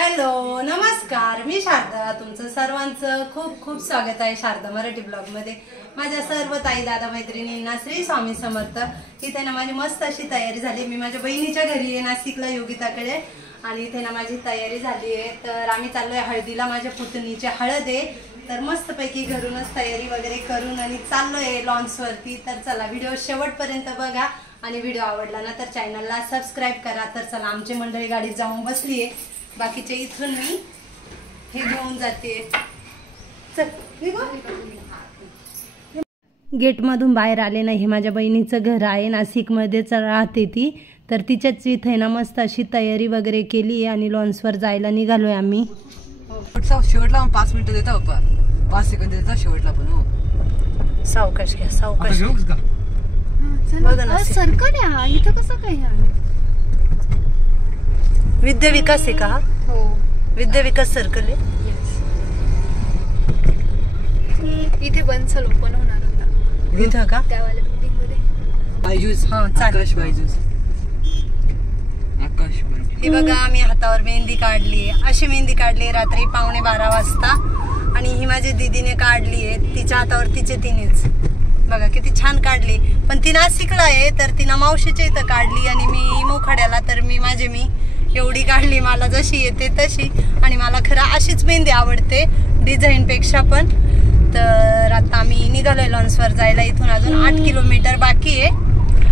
Hello नमस्कार, मी शारदा. तुमचं सर्वांचं खूप खूप स्वागत आहे शारदा मराठी ब्लॉग मध्ये. माझ्या सर्व ताई दादा मैत्रिणींना श्री स्वामी समर्थ. इथे ना माझी मस्त अशी तयारी झाली. मी माझ्या बहिणीच्या घरी आहे नाशिकला योगिताकडे, आणि इथे ना माझी तयारी झाली आहे. तर आम्ही चाललोय हळदीला. माझ्या पुतणीची हळद आहे, तर मस्त पैकी घरूनच तयारी वगैरे करून आणि चाललोय लॉन्च वरती. तर चला व्हिडिओ शेवटपर्यंत बघा, आणि व्हिडिओ आवडला ना तर चॅनलला सबस्क्राईब करा. तर चला आमची मंडळी गाडीत जाऊन बसली आहे. बाकीचे इथून मी हे घेऊन जाते. चल गेट मधून बाहेर आले ना. हे माझ्या बहिणीचं घर आहे, नाशिकमध्येच राहते ती. तर तिच्याच इथे ना मस्त अशी तयारी वगैरे केली आहे आणि लॉन्चवर जायला निघालोय आम्ही. शेवटला 5 मिनिटं देता 5 सेकंद देता शेवटला. पण सावकाश घ्या, सावकाश बघा ना सर्कल आहे इथं. कसं काय विद्या विकास आहे का? हो, विद्या विकास सर्कल आहे. इथे बनसल ओपन होणार होता इथं का? त्यावाल्या बिल्डिंग मध्ये. बायजूस. आकाश बायजूस. आकाश हे बघा, आम्ही हातावर मेहंदी काढली आहे. अशी मेहंदी काढली रात्री 12:15 वाजता. आणि ही माझी दीदीने काढली आहे. तिच्या हातावर तिचे तिनेच बघा किती छान काढली. पण ती नाशिकला आहे, तर तिनं मावशीच्या इथं काढली आणि मी मोखाड्याला. तर मी एवढी काढली, मला जशी येते तशी. आणि मला खरं अशीच मेहंदी आवडते डिझाईन पेक्षा पण. तर आता आम्ही निघालोय लॉन्चवर जायला. इथून अजून 8 किलोमीटर बाकी आहे.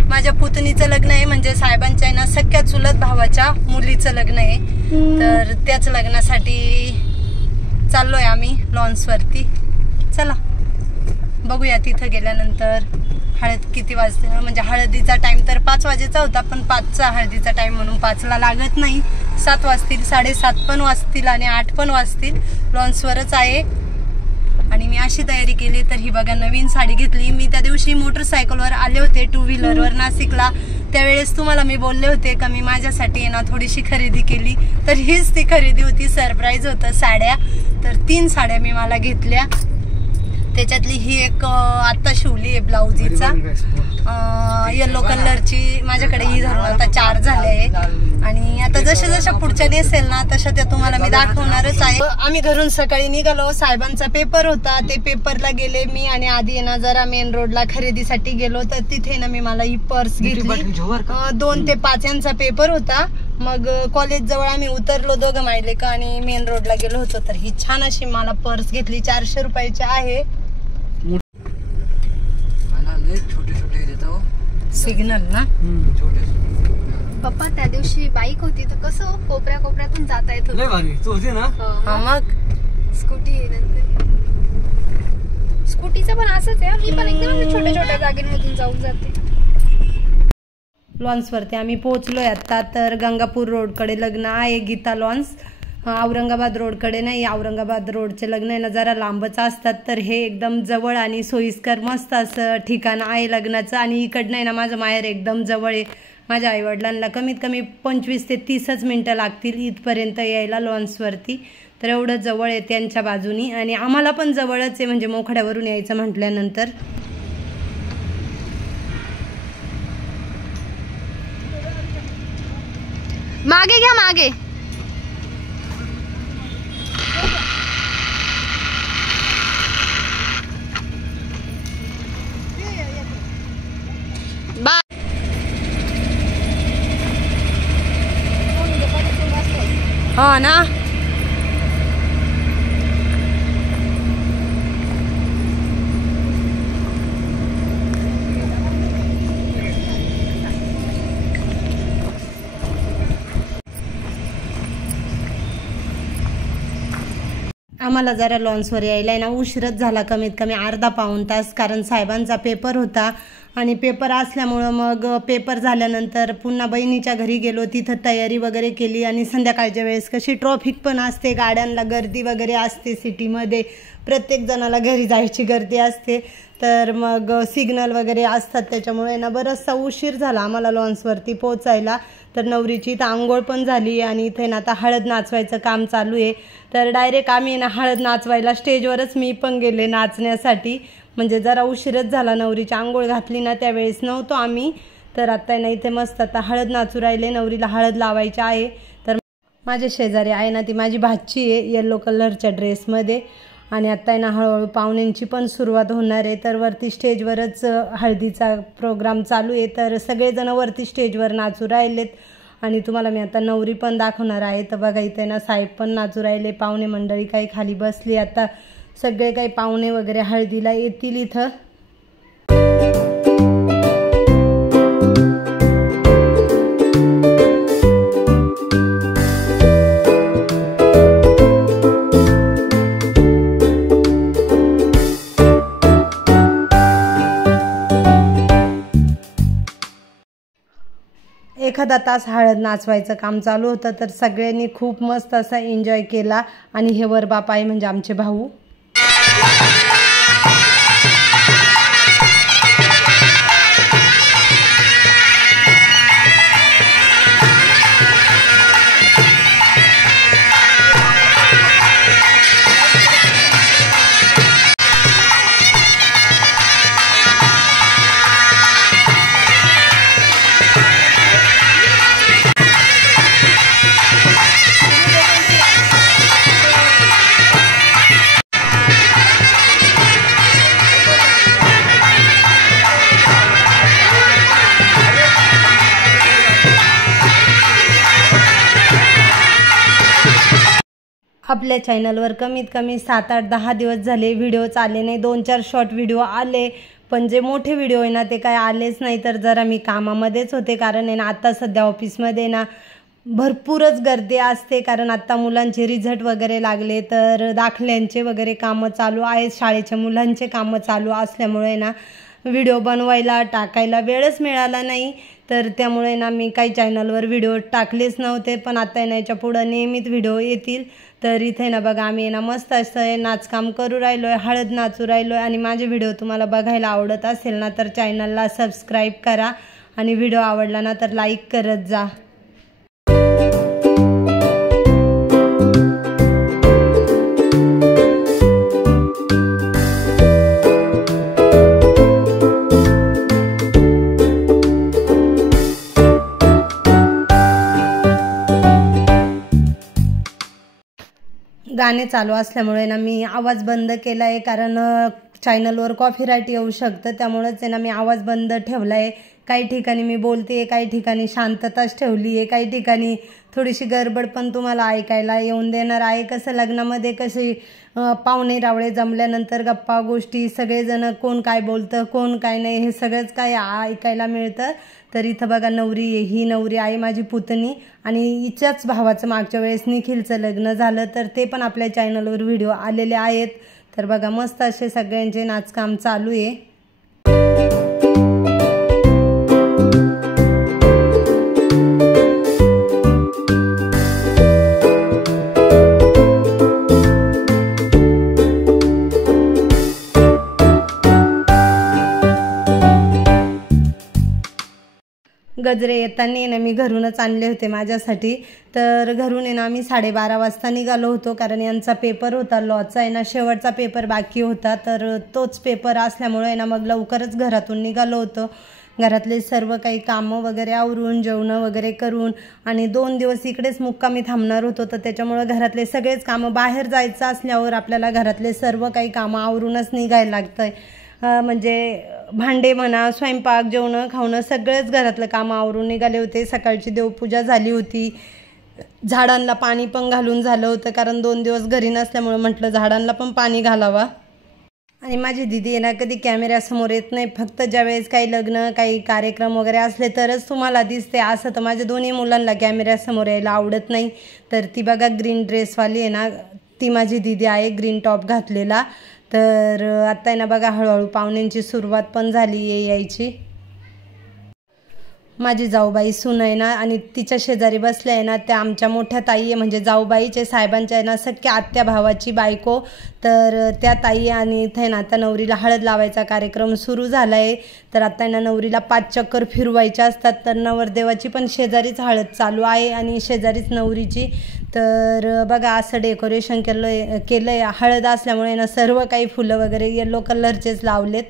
माझ्या पुतणीचं लग्न आहे, म्हणजे साहेबांच्या ना सख्या चुलत भावाच्या मुलीचं लग्न आहे. तर त्याच लग्नासाठी चाललोय आम्ही लॉन्चवरती. चला बघूया तिथं गेल्यानंतर हळद किती वाजते. म्हणजे हळदीचा टाइम तर 5 वाजेचा होता, पण 5चा हळदीचा टाइम म्हणून 5ला लागत नाही. 7 वाजतील, 7:30 पण वाजतील आणि 8 पण वाजतील. लॉन्चवरच आहे. आणि मी अशी तयारी केली. तर ही बघा नवीन साडी घेतली. मी त्या दिवशी मोटरसायकलवर आले होते 2 व्हीलरवर नाशिकला. त्यावेळेस तुम्हाला मी बोलले होते का मी माझ्यासाठी ना थोडीशी खरेदी केली. तर हीच ती खरेदी होती. सरप्राईज होतं साड्या. तर 3 साड्या मी मला घेतल्या. त्याच्यातली ही एक आत्ता शिवली आहे ब्लाउजीचा, येलो कलरची. माझ्याकडे ही धरून आता 4 झाले आहे. आणि आता जशा जशा पुढच्या नेसेल ना तशा त्या तुम्हाला मी दाखवणारच आहे. आम्ही घरून सकाळी निघालो. साहेबांचा पेपर होता, ते पेपरला गेले मी. आणि आधी ना जरा मेन रोडला खरेदीसाठी गेलो. तर तिथे ना मी मला ही पर्स घेतली. 2 ते 5 यांचा पेपर होता. मग कॉलेज जवळ आम्ही उतरलो दोघं मायलेका आणि मेन रोडला गेलो होतो. तर ही छान अशी मला पर्स घेतली. 400 रुपयाची आहे. छोटे छोटे देतो सिग्नल ना. पप्पा त्या दिवशी बाईक होती तर कसं कोपऱ्या कोपऱ्यातून जाता येत होतं ना. मग स्कूटी नंतर स्कूटीचं पण असंच आहे. मी पण एकदम छोट्या छोट्या जागेमधून जाऊन जाते. लॉन्चवरती आम्ही पोहोचलोय आता. तर गंगापूर रोडकडे लग्न आहे, गीता लॉन्च. औरंगाबाद रोडकडे नाही. औरंगाबाद रोडचे लग्न आहे ना जरा लांबच असतात. तर हे एकदम जवळ आणि सोयीस्कर मस्त असं ठिकाण आहे लग्नाचं. आणि इकडनं आहे ना माझं माहेर एकदम जवळ आहे. माझ्या आईवडिलांना कमीत कमी 25 ते 30 मिनटं लागतील इथपर्यंत यायला लॉन्चवरती. तर एवढं जवळ आहे त्यांच्या बाजूनी. आणि आम्हाला पण जवळच आहे, म्हणजे मोखाड्यावरून यायचं म्हटल्यानंतर. मागे घ्या, मागे. हा ना. आम्हाला जरा लॉन्चवर यायला ना उशीरच झाला, कमीत कमी अर्धा पाऊण तास. कारण साहेबांचा पेपर होता. आणि पेपर असल्यामुळं मग पेपर झाल्यानंतर पुन्हा बहिणीच्या घरी गेलो. तिथं तयारी वगैरे केली. आणि संध्याकाळच्या वेळेस कशी ट्रॉफिक पण असते, गाड्यांना गर्दी वगैरे असते सिटीमध्ये. प्रत्येक जणाला घरी जायची गर्दी असते. तर मग सिग्नल वगैरे असतात, त्याच्यामुळे ना बराचसा उशीर झाला आम्हाला लॉन्चवरती पोहोचायला. तर नवरीची इथं आंघोळ पण झाली. आणि इथे ना आता हळद नाचवायचं काम चालू आहे. तर डायरेक्ट आम्ही ना हळद नाचवायला स्टेजवरच मी पण गेले नाचण्यासाठी. म्हणजे जरा उशीरच झाला. नवरीची आंघोळ घातली ना त्यावेळेस नव्हतो आम्ही. तर आता ना इथे मस्त आता हळद नाचू राहिले. नवरीला हळद लावायची आहे. तर माझ्या शेजारी आहे ना ती माझी भाची आहे येलो कलरच्या ड्रेसमध्ये. आणि आत्ता आहे ना हळूहळू पाहुण्यांची पण सुरुवात होणार आहे. तर वरती स्टेजवरच हळदीचा प्रोग्राम चालू आहे. तर सगळेजण वरती स्टेजवर नाचू राहिलेत. आणि तुम्हाला मी आता नवरी पण दाखवणार आहे. तर बघा इथे ना साहेब पण नाचू राहिले, पाहुणे मंडळी काही खाली बसली. आता सगळे काही पाहुणे वगैरे हळदीला येतील इथं. एखादा तास हळद नाचवायचं काम चालू होतं. तर सगळ्यांनी खूप मस्त असा एन्जॉय केला. आणि हे वरबाप आहे म्हणजे आमचे भाऊ. आपल्या चॅनलवर कमीत कमी 7, 8, 10 दिवस झाले व्हिडिओच आले नाही. 2-4 शॉर्ट व्हिडिओ आले, पण जे मोठे व्हिडिओ आहे ना ते काय आलेच नाही. तर जरा मी कामामध्येच होते, कारण आहे ना आता सध्या ऑफिसमध्ये ना भरपूरच गर्दी असते. कारण आत्ता मुलांचे रिझल्ट वगैरे लागले, तर दाखल्यांचे वगैरे कामं चालू आहेत, शाळेच्या मुलांचे कामं चालू असल्यामुळे ना व्हिडिओ बनवायला टाकायला वेळच मिळाला नाही. तर त्यामुळे ना मी काही चॅनलवर व्हिडिओ टाकलेच नव्हते. पण आता ना याच्या पुढं नियमित व्हिडिओ येतील. तर इथे ना बघा आम्ही ना मस्त असं नाचकाम करू राहिलो आहे, हळद नाचू राहिलो आहे. आणि माझे व्हिडिओ तुम्हाला बघायला आवडत असेल ना तर चॅनलला सबस्क्राईब करा. आणि व्हिडिओ आवडला ना तर लाईक करत जा. गाणे चालू असल्यामुळे ना मी आवाज बंद केला आहे, कारण चॅनलवर कॉपीराईट येऊ शकतं. त्यामुळेच आहे ना मी आवाज बंद ठेवला आहे. काही ठिकाणी मी बोलते, काही ठिकाणी शांतताच ठेवली आहे, काही ठिकाणी थोडीशी गडबड पण तुम्हाला ऐकायला येऊन देणार आहे. कसं लग्नामध्ये कसे पाहुणे रावळे जमल्यानंतर गप्पा गोष्टी, सगळेजण कोण काय बोलतं कोण काय नाही हे सगळंच काय ऐकायला मिळतं. तर इथं बघा नवरी, ही नवरी आहे माझी पुतणी. आणि हिच्याच भावाचं मागच्या वेळेस निखिलचं लग्न झालं, तर ते पण आपल्या चॅनलवर व्हिडिओ आलेले आहेत. तर बघा मस्त असे सगळ्यांचे नाचकाम चालू आहे. गजरे येताना ना मी घरूनच आणले होते माझ्यासाठी. तर घरून आहे ना आम्ही 12:30 वाजता निघालो होतो, कारण यांचा पेपर होता लॉचा आहे ना, शेवटचा पेपर बाकी होता. तर तोच पेपर असल्यामुळे ना मग लवकरच घरातून निघालो होतो. घरातले सर्व काही कामं वगैरे आवरून, जेवणं वगैरे करून, आणि 2 दिवस इकडेच मुक्कामी थांबणार होतो. तर त्याच्यामुळे घरातले सगळेच कामं, बाहेर जायचं असल्यावर आपल्याला घरातले सर्व काही कामं आवरूनच निघायला लागतं. म्हणजे भांडे म्हणा, स्वयंपाक, जेवणं खावणं सगळंच घरातलं काम आवरून निघाले होते. सकाळची देवपूजा झाली होती, झाडांना पाणी पण घालून झालं होतं, कारण 2 दिवस घरी नसल्यामुळे म्हटलं झाडांना पण पाणी घालावा. आणि माझी दीदी आहे ना कधी कॅमेऱ्यासमोर येत नाही, फक्त ज्यावेळेस काही लग्न, काही कार्यक्रम वगैरे असले तरच तुम्हाला दिसते. असं तर माझ्या दोन्ही मुलांना कॅमेऱ्यासमोर यायला आवडत नाही. तर ती बघा ग्रीन ड्रेसवाली आहे ना, ती माझी दीदी आहे, ग्रीन टॉप घातलेला. तर आता आहे ना बघा हळूहळू पाहुण्यांची सुरुवात पण झाली आहे यायची. माझी जाऊबाई सून आहे ना, आणि तिच्या शेजारी बसल्या आहे ना त्या आमच्या मोठ्या ताई आहे, म्हणजे जाऊबाईचे साहेबांच्या आहे ना सख्या आत्या भावाची बायको. तर त्या ताई आणि इथे आहे ना आता नवरीला हळद लावायचा कार्यक्रम सुरू झाला आहे. तर आता आहे ना नवरीला 5 चक्कर फिरवायच्या असतात. तर नवरदेवाची पण शेजारीच हळद चालू आहे आणि शेजारीच नवरीची. तर बघा असं डेकोरेशन केलं आहे. हळद असल्यामुळे ना सर्व काही फुलं वगैरे येलो कलरचेच लावलेत.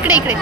इकडे इकडे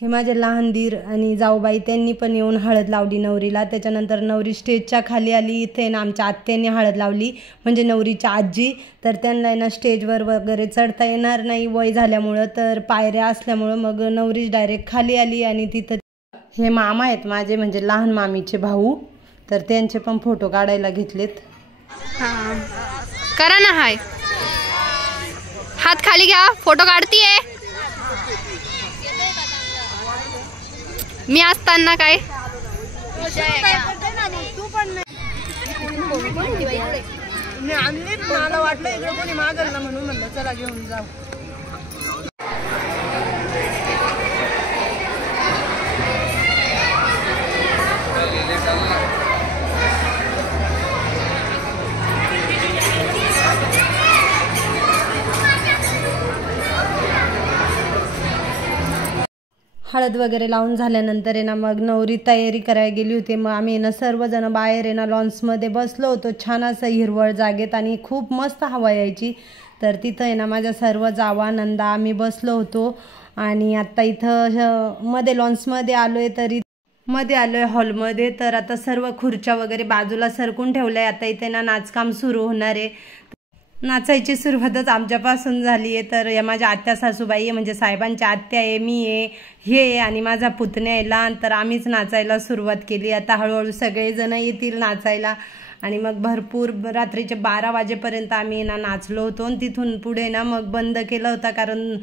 हे माझे लहान दीर आणि जाऊबाई त्यांनी पण येऊन हळद लावली नवरीला. त्याच्यानंतर नवरी स्टेजच्या खाली आली. इथे ना आमच्या आत्याने हळद लावली, म्हणजे नवरीच्या आजी. तर त्यांना ना स्टेजवर वगैरे चढता येणार नाही वय झाल्यामुळं, तर पायऱ्या असल्यामुळं मग नवरी डायरेक्ट खाली आली. आणि तिथं हे मामा आहेत माझे, म्हणजे लहान मामीचे भाऊ, तर त्यांचे पण फोटो काढायला घेतलेत. हां करा ना, हाय हात खाली घ्या, फोटो काढतीये मी असताना. काय मला वाटलं इकडे कोणी मागल ना, म्हणून म्हणलं चला घेऊन जाऊ. हळद वगैरे लावून झाल्यानंतर आहे ना मग नवरी तयारी करायला गेली होती. मग आम्ही ना सर्वजण बाहेर आहे ना लॉन्समध्ये बसलो होतो, छान असं हिरवळ जागेत, आणि खूप मस्त हवा यायची. तर तिथं आहे ना माझ्या सर्व जावा नंदा आम्ही बसलो होतो. आणि आत्ता इथं मध्ये लॉन्समध्ये आलो आहे, तरी मध्ये आलो आहे हॉलमध्ये. तर आता सर्व खुर्च्या वगैरे बाजूला सरकून ठेवल्या आहे. आता इथे ना नाचकाम सुरू होणार आहे. नाचायची सुरुवातच आमच्यापासून झाली आहे. तर या माझ्या आत्या सासूबाई आहे, म्हणजे साहेबांच्या आत्या आहे, मी आहे, हे आहे आणि माझा पुतण्या आहे लहान. तर आम्हीच नाचायला सुरुवात केली. आता हळूहळू सगळेजण येतील नाचायला. आणि मग भरपूर रात्रीचे 12 वाजेपर्यंत आम्ही ना नाचलो होतो. आणि तिथून पुढे ना मग बंद केलं होता, कारण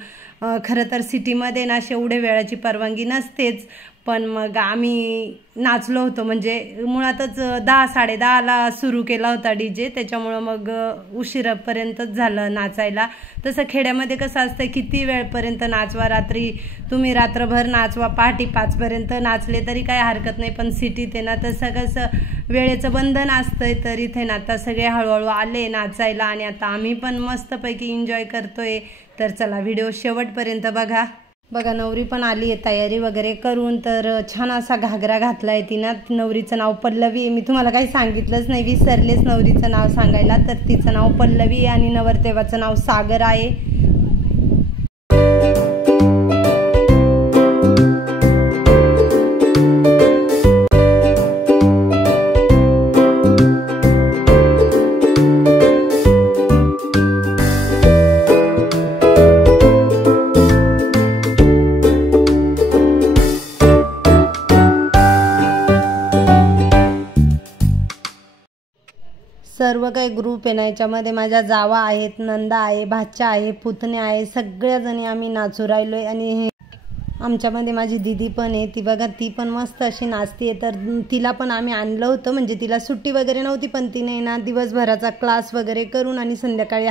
खरं तर सिटीमध्ये ना एवढे वेळाची परवानगी नसतेच. पण मग आम्ही नाचलो होतो, म्हणजे मुळातच 10-10:30ला सुरू केला होता DJ, त्याच्यामुळं मग उशिरापर्यंतच झालं नाचायला. तसं खेड्यामध्ये कसं असतं, किती वेळपर्यंत नाचवा, रात्री तुम्ही रात्रभर नाचवा, पहाटे 5पर्यंत नाचले तरी काय हरकत नाही. पण सिटीत आहे ना तसं कसं वेळेचं बंधन असतंय. तर इथे ना आता सगळे हळूहळू आले नाचायला, आणि आता आम्ही पण मस्तपैकी एन्जॉय करतोय. तर चला व्हिडिओ शेवटपर्यंत बघा. नवरी पण आली आहे तयारी वगैरे करून. तर छान असा घागरा घातलाय तिनं. नवरीचं नाव पल्लवी आहे. मी तुम्हाला काही सांगितलंच नाही, विसरलेच नवरीचं नाव सांगायला. तर तिचं नाव पल्लवी आहे आणि नवरदेवाचं नाव सागर आहे. सर्व काही ग्रुप आहे ना, याच्यामध्ये माझ्या जावा आहेत, नंदा आहे, भाच्या आहे, पुतण्या आहे, सगळ्याजणी आम्ही नाचू राहिलोय. आणि हे आमच्यामध्ये माझी दीदी पण आहे, ती बघा ती पण मस्त अशी नाचते. तर तिला पण आम्ही आणलं होतं, म्हणजे तिला सुट्टी वगैरे नव्हती, पण तिने ना दिवसभराचा क्लास वगैरे करून आणि संध्याकाळी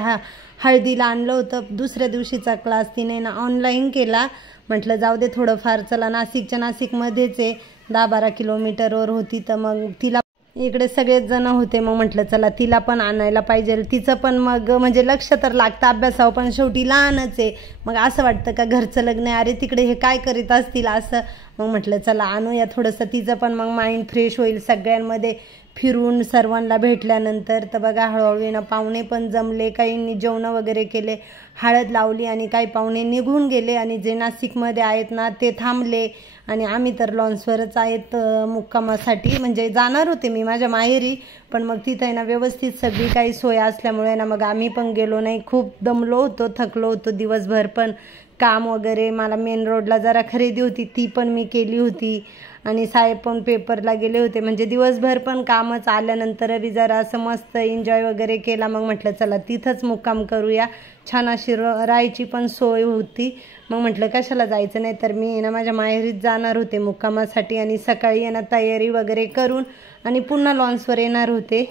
हळदीला आणलं होतं. दुसऱ्या दिवशीचा क्लास तिने ना ऑनलाईन केला. म्हटलं जाऊ दे थोडंफार, चला नाशिकमध्येच आहे, 10-12 किलोमीटरवर होती. तर मग तिला इकडे सगळेच जण होते, मग म्हटलं चला तिला पण आणायला पाहिजे. तिचं पण मग म्हणजे लक्ष तर लागतं अभ्यासावर, पण शेवटी लहानच आहे. मग असं वाटतं का घरचं लग्न आहे, अरे तिकडे हे काय करीत असतील असं. मग म्हटलं चला आणूया थोडंसं, तिचं पण मग माइंड फ्रेश होईल सगळ्यांमध्ये फिरून सर्वांना भेटल्यानंतर. तर बघा हळूहळू ना पाहुणे पण जमले, काहींनी जेवण वगैरे केले, हळद लावली, आणि काही पाहुणे निघून गेले. आणि जे नाशिकमध्ये आहेत ना ते थांबले. आणि आम्ही तर लॉन्सवरच आहेत मुक्कामासाठी, म्हणजे जाणार होते मी माझ्या माहेरी, पण मग तिथं आहे ना व्यवस्थित सगळी काही सोय असल्यामुळे ना मग आम्ही पण गेलो नाही. खूप दमलो होतो, थकलो होतो दिवसभर, पण काम वगैरे, मला मेन रोडला जरा खरेदी होती ती पण मी केली होती आणि साहेब पण पेपरला गेले होते. म्हणजे दिवसभर पण कामच, आल्यानंतर बी जरा असं मस्त एन्जॉय वगैरे केला. मग म्हटलं चला तिथंच मुक्काम करूया, छान अशी राहायची पण सोय होती. मग म्हटलं कशाला जायचं, नाही तर मी ना माझ्या माहेरीच जाणार होते मुक्कामासाठी आणि सकाळी ना तयारी वगैरे करून आणि पुन्हा लॉन्सवर येणार होते.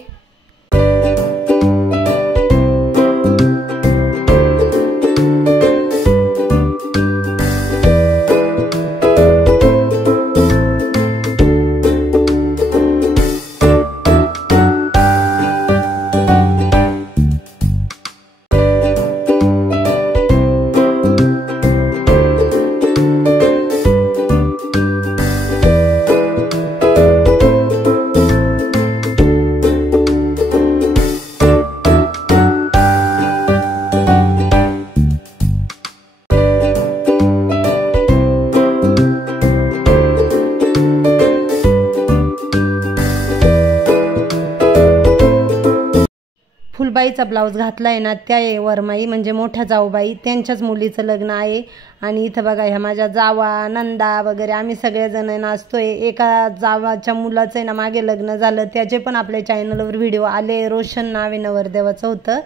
फुलबाईचा ब्लाऊज घातलाय ना, त्या वरमाई म्हणजे मोठ्या जाऊबाई त्यांच्याच मुलीचं लग्न आहे. आणि इथं बघा ह्या माझ्या जावा नंदा वगैरे आम्ही सगळेजण नाचतोय. एका जावाच्या मुलाचं आहे ना मागे लग्न झालं, त्याचे पण आपल्या चॅनलवर व्हिडिओ आले. रोशन नावे नवरदेवाचं होतं,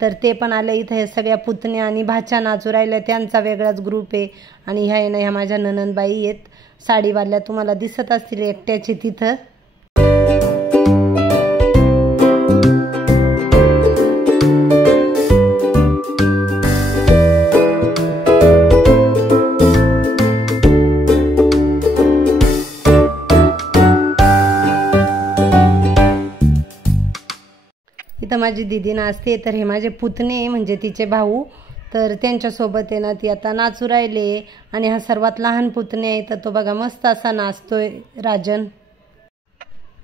तर ते पण आले. इथं हे सगळ्या पुतण्या आणि भाच्या नाचू राहिल्या, त्यांचा वेगळाच ग्रुप आहे. आणि ह्या आहे ना ह्या माझ्या ननंदबाई आहेत साडीवाल्या, तुम्हाला दिसत असतील एकट्याचे तिथं. इथं माझी दीदी नाचते, तर हे माझे पुतणे म्हणजे तिचे भाऊ, तर त्यांच्यासोबत आहे ना ती आता नाचू राहिले. आणि हा सर्वात लहान पुतणे आहे, तर तो बघा मस्त असा नाचतोय राजन.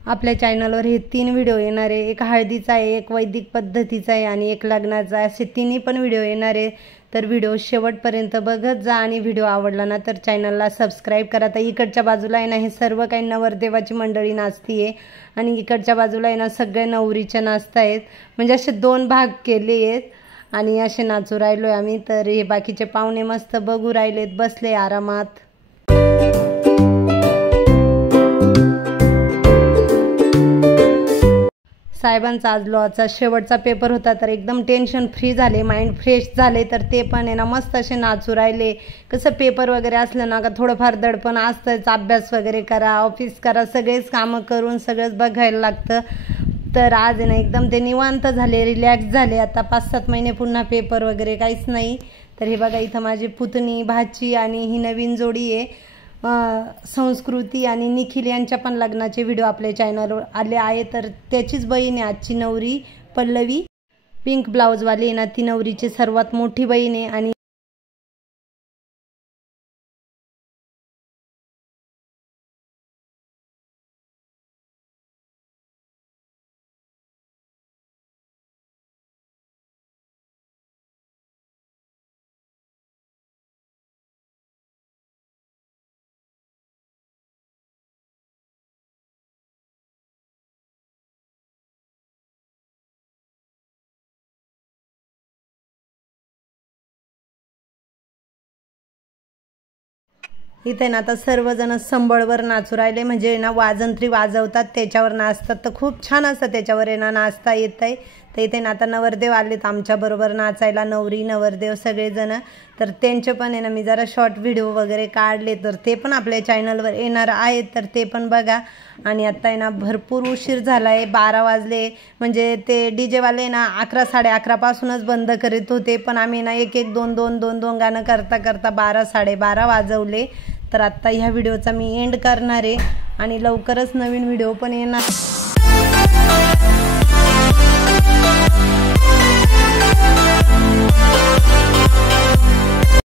आपल्या चॅनलवर हे 3 व्हिडिओ येणार आहे, एक हळदीचा आहे, एक वैदिक पद्धतीचा आहे आणि एक लग्नाचा आहे. असे तिन्ही पण व्हिडिओ येणार आहे, तर व्हिडिओ शेवटपर्यंत बघत जा. आणि व्हिडिओ आवडला ना तर चॅनलला सबस्क्राईब करा. तर इकडच्या बाजूला आहे ना हे सर्व काही नवरदेवाची मंडळी नाचती आहे आणि इकडच्या बाजूला आहे ना सगळे नवरीच्या नाचत आहेत. म्हणजे असे 2 भाग केले आहेत आणि असे नाचू राहिलो आम्ही. तर हे बाकीचे पाहुणे मस्त बघू राहिलेत, बसले आरामात. साहेबांचा आज लॉचा शेवटचा पेपर होता, तर एकदम टेन्शन फ्री झाले, माइंड फ्रेश झाले. तर ते पण आहे ना मस्त असे नाचू राहिले. कसं पेपर वगैरे असलं ना का थोडंफार दडपण असतंच, अभ्यास वगैरे करा, ऑफिस करा, सगळेच कामं करून सगळंच बघायला लागतं. तर आज आहे ना एकदम ते निवांत झाले, रिलॅक्स झाले. आता 5-7 महिने पुन्हा पेपर वगैरे काहीच नाही. तर हे बघा इथं माझी पुतणी भाची आणि ही नवीन जोडी आहे, संस्कृती आणि निखिल यांच्या पण लग्नाचे व्हिडिओ आपल्या चॅनलवर आले आहे. तर त्याचीच बहीण आहे आजची नवरी पल्लवी, पिंक ब्लाऊजवाली आहे ना ती नवरीची सर्वात मोठी बहीण आहे. आणि इथे ना आता सर्वजण संबळवर नाचू राहिले, म्हणजे ना वाजंत्री वाजवतात त्याच्यावर नाचतात. तर खूप छान असतं त्याच्यावर आहे ना नाचता येत आहे. तर इथे ना आता नवरदेव आलेत आमच्याबरोबर नाचायला, नवरी नवरदेव सगळेजण. तर त्यांचे पण आहे ना मी जरा शॉर्ट व्हिडिओ वगैरे काढले, तर ते पण आपल्या चॅनलवर येणार आहेत, तर ते पण बघा. आणि आता आहे ना भरपूर उशीर झाला आहे, 12 वाजले. म्हणजे ते डीजेवाले ना 11-11:30 पासूनच बंद करीत होते, पण आम्ही ना 1-1, 2-2 गाणं करता करता 12-12:30 वाजवले. तर आत्ता ह्या व्हिडिओचा मी एंड करणार आहे आणि लवकरच नवीन व्हिडिओ पण येणार.